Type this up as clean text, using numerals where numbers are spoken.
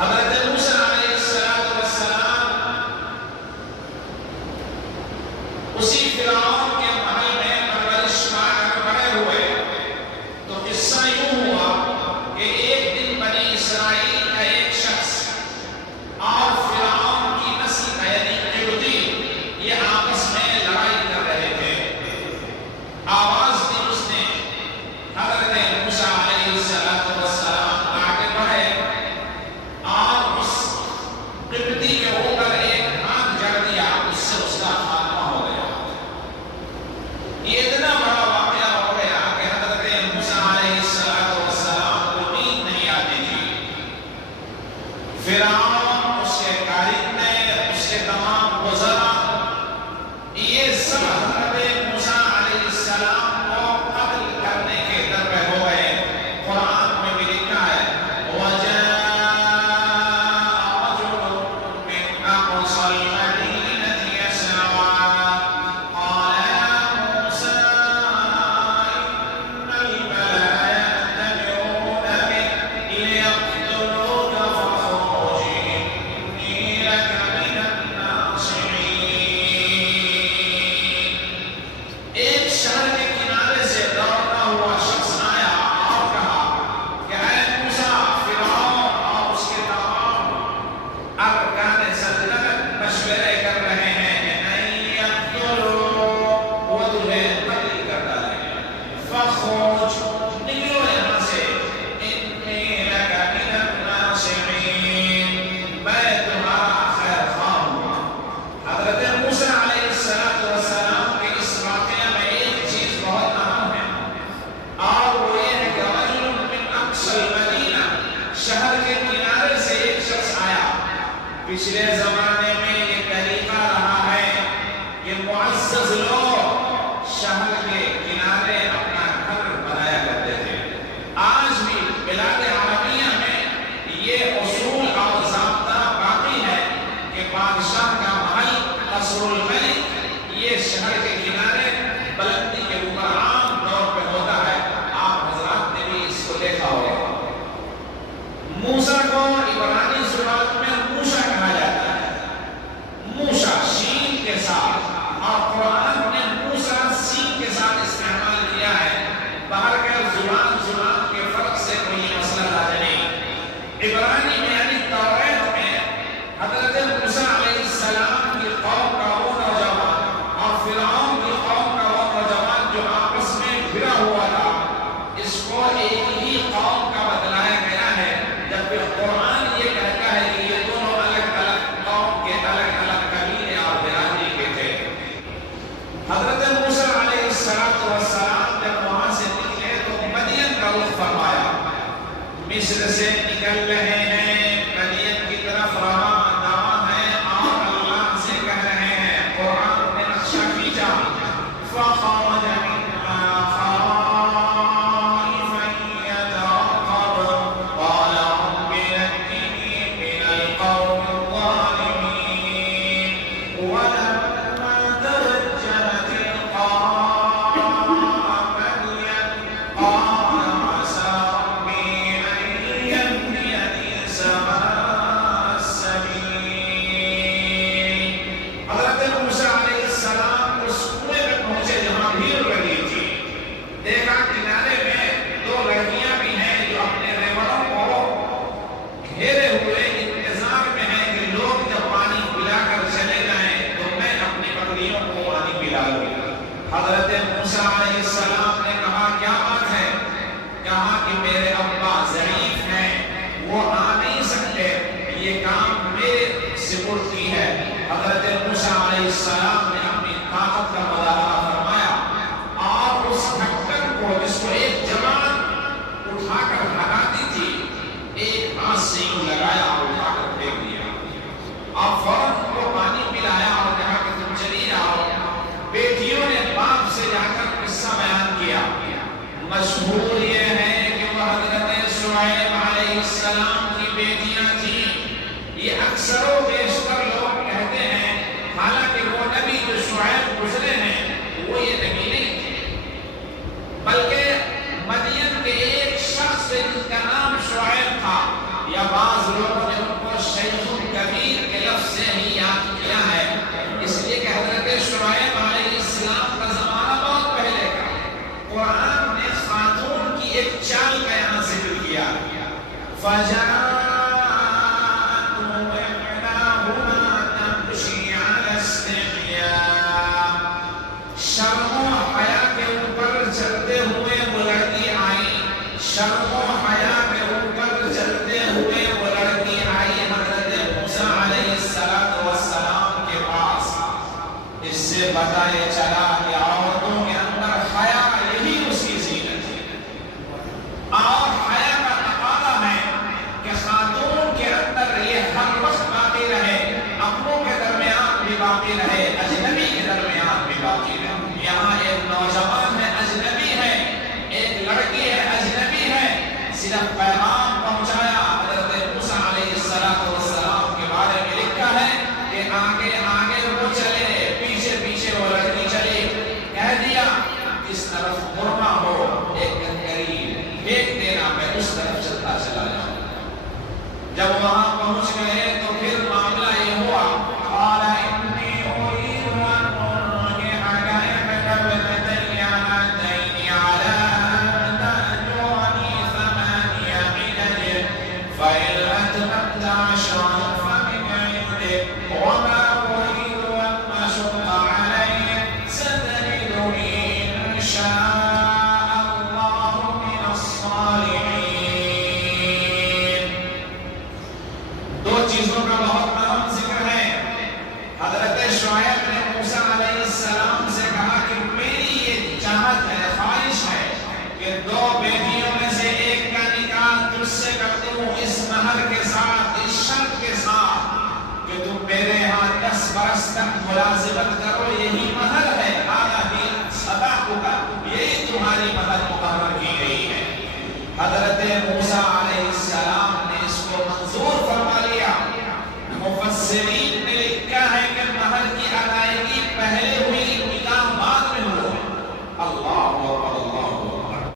حضرت موسیٰ علیہ السلام اسی فرعون کے محل میں پرورش پا کر بڑے ہوئے. تو قصہ یوں ہوا کہ ایک دن بنی اسرائیل کا ایک شخص اور فرعون کی نسل کا یعنی قبطی یہ آپس میں لڑائی کر رہے تھے. آواز دی اس نے. حضرت موسیٰ علیہ السلام آگے بڑھے اور اس قبطی کے اوپر ایک ہاتھ جڑ دیا. اس سے اس کا خاتمہ ہو گیا. یہ اتنا بڑا واقعہ ہو گیا کہ حضرت موسیٰ علیہ السلام کو نیند نہیں آتی تھی. فرعون، اس کے کارندے، اس کے تمام وزراء یہ سب حضرت موسیٰ علیہ السلام کو قتل کرنے کے در پہ ہو گئے. قرآن میں بھی لکھا ہے وَجَاءَ رَجُلٌ مِّنْ أَقْصَى الْمَدِينَةِ يَسْعَىٰ قَالَ يَا مُوسَىٰ إِنَّ الْمَلَأَ يَأْتَمِرُونَ بِكَ لِيَقْتُلُوكَ فَاخْرُجْ إِنِّي لَكَ مِنَ النَّاصِحِينَ. ایک شہر کے کنارے سے دوڑتا ہوا شخص آیا اور کہا کہ اے موسیٰ، فرعون اور اس کے تمام ارکان سلطنت مشورے کر رہے ہیں کہ نہیں یقتلوک، وہ تمہیں قتل کر ڈالیں. فخرج، نکلو یہاں سے. انی لک من الناصحین، میں تمہارا خیر خواہ ہوں. حضرت موسیٰ علیہ السلام کے اس واقعہ میں ایک چیز بہت اہم ہے اور وہ یہ ہے کہ رجل من اقصى المدینہ، شہر کے کنارے سے ایک شخص آیا. پچھلے زمانے میں یہ طریقہ رہا ہے کہ معزز لوگ شہر کے کنارے اپنا گھر بنایا کرتے تھے. آج بھی بلاد عربیہ میں یہ اصول اور ضابطہ باقی ہے کہ بادشاہ کا محل قصر الملک یہ شہر کے کنارے بلندی کے اوپر عام طور پہ ہوتا ہے. آپ حضرات نے بھی اس کو دیکھا ہوگا. موسیٰ کو عبرانی زبان میں موشا کہا جاتا ہے. موشا شین کے ساتھ، اور قرآن نے موسیٰ سین کے ساتھ استعمال کیا ہے. باہر کے زبان کے فرق سے کوئی مسئلہ لازم نہیں. عبرانی میں یعنی توریت میں حضرت موسیٰ علیہ السلام کی قوم کا وہ نوجوان اور فرعون کی قوم کا وہ نوجوان جو آپس میں گھرا ہوا تھا، اس کو ایک ہی قوم کا بتلایا گیا ہے. جبکہ قرآن یہ کہتا ہے کہ یہ دونوں الگ الگ قوم کے الگ الگ قبیلے اور برادری کے تھے. حضرت موسیٰ علیہ السلام جب وہاں سے نکلے تو مدین کا رخ فرمایا. مصر سے نکل رہے ہیں، مدین کی طرف رواں ہیں اور اللہ سے کہہ رہے ہیں. قرآن نے نقشہ کھینچا فَخَرَجَ مِنْهَا خَائِفًا يَتَرَقَّبُ قَالَ رَبِّ نَجِّنِي مِنَ الْقَوْمِ الظَّالِمِينَ. وَلَمَّا تَوَجَّهَ تِلْقَاءَ مَدْيَنَ قَالَ عَسَىٰ رَبِّي أَن يَهْدِيَنِي سَوَاءَ السَّبِيلِ. حضرت موسیٰ علیہ السلام اس کنویں میں پہنچے جہاں بھیڑ لگی تھی. دیکھا کنارے میں دو لڑکیاں بھی ہیں جو اپنے ریوڑوں کو گھیرے ہوئے انتظار میں ہیں کہ لوگ جب پانی پلا کر چلے جائیں تو میں اپنی بکریوں کو پانی پلا لوں. حضرت موسیٰ علیہ السلام نے کہا کیا بات ہے؟ کہا کہ میرے ابا ضعیف ہیں، وہ آ نہیں سکتے، یہ کام میرے سپرد کی ہے. حضرت موسیٰ علیہ السلام نے اپنی طاقت کا مظاہرہ فرمایا اور اس ڈھکن کو جس کو ایک جوان اٹھا کر لگاتی تھی ایک ہاتھ سے یوں لگایا اور اٹھا کر پھینک دیا اور فوراً کو پانی پلایا اور کہا کہ تم چلی جاؤ. بیٹیوں نے باپ سے جا کر قصہ بیان کیا. مشہور یہ ہے کہ وہ حضرت شعیب علیہ السلام کی بیٹیاں تھیں. یہ اکثر و بیشتر لوگ کہتے ہیں، حالانکہ وہ نبی جو شعیب گزرے ہیں وہ یہ نبی نہیں تھے، بلکہ مدین کے ایک شخص جس کا نام شعیب تھا، یا بعض لوگوں نے وجاءته إحداهما تمشي على استحياء شرم و حیا کے اوپر چلتے ہوئے وہ لڑکی آئی شرم و حیا کے اوپر چلتے ہوئے وہ لڑکی آئی حضرت موسیٰ علیہ السلام کے پاس. اس سے پتہ یہ چلا کہ عورتوں کے اندر حیا یہی اس کی زینت ہے اور حیا کا تقاضا ہے کہ خاتون کے اندر یہ ہر وقت باقی رہے اپنوں کے درمیان بھی باقی رہے اجنبی کے درمیان بھی باقی رہے. یہاں ایک نوجوان ہے اجنبی ہے ایک لڑکی ہے اجنبی ہے صرف پیغام پہنچایا. حضرت موسیٰ علیہ السلام کے بارے میں لکھا ہے کہ آگے آگے وہ چلے پیچھے پیچھے وہ لڑکی چلی کہہ دیا اس طرف مڑنا ہو ایک قریب ایک دینا میں اس طرف چلتا چلا جاؤں. جب وہاں پہنچ گئے تو پھر معاملہ یہ ہوا قال انی اريد ان انكحك احدى ابنتي هاتين على ان تأجرني 8 حجج فإن أتممت 10 فمن عندك وما أريد أن أشق عليك ستجدني إن شاء الله من الصالحين. دو چیزوں کا بہت اہم ذکر ہے. حضرت شعیب نے موسیٰ علیہ السلام سے کہا کہ میری یہ چاہت ہے خواہش ہے کہ 2 بیٹیوں میں سے ایک کا نکاح تجھ سے کر دوں اس مہر کے ساتھ اس شرط کے ساتھ کہ تم میرے ہاں 10 برس تک ملازمت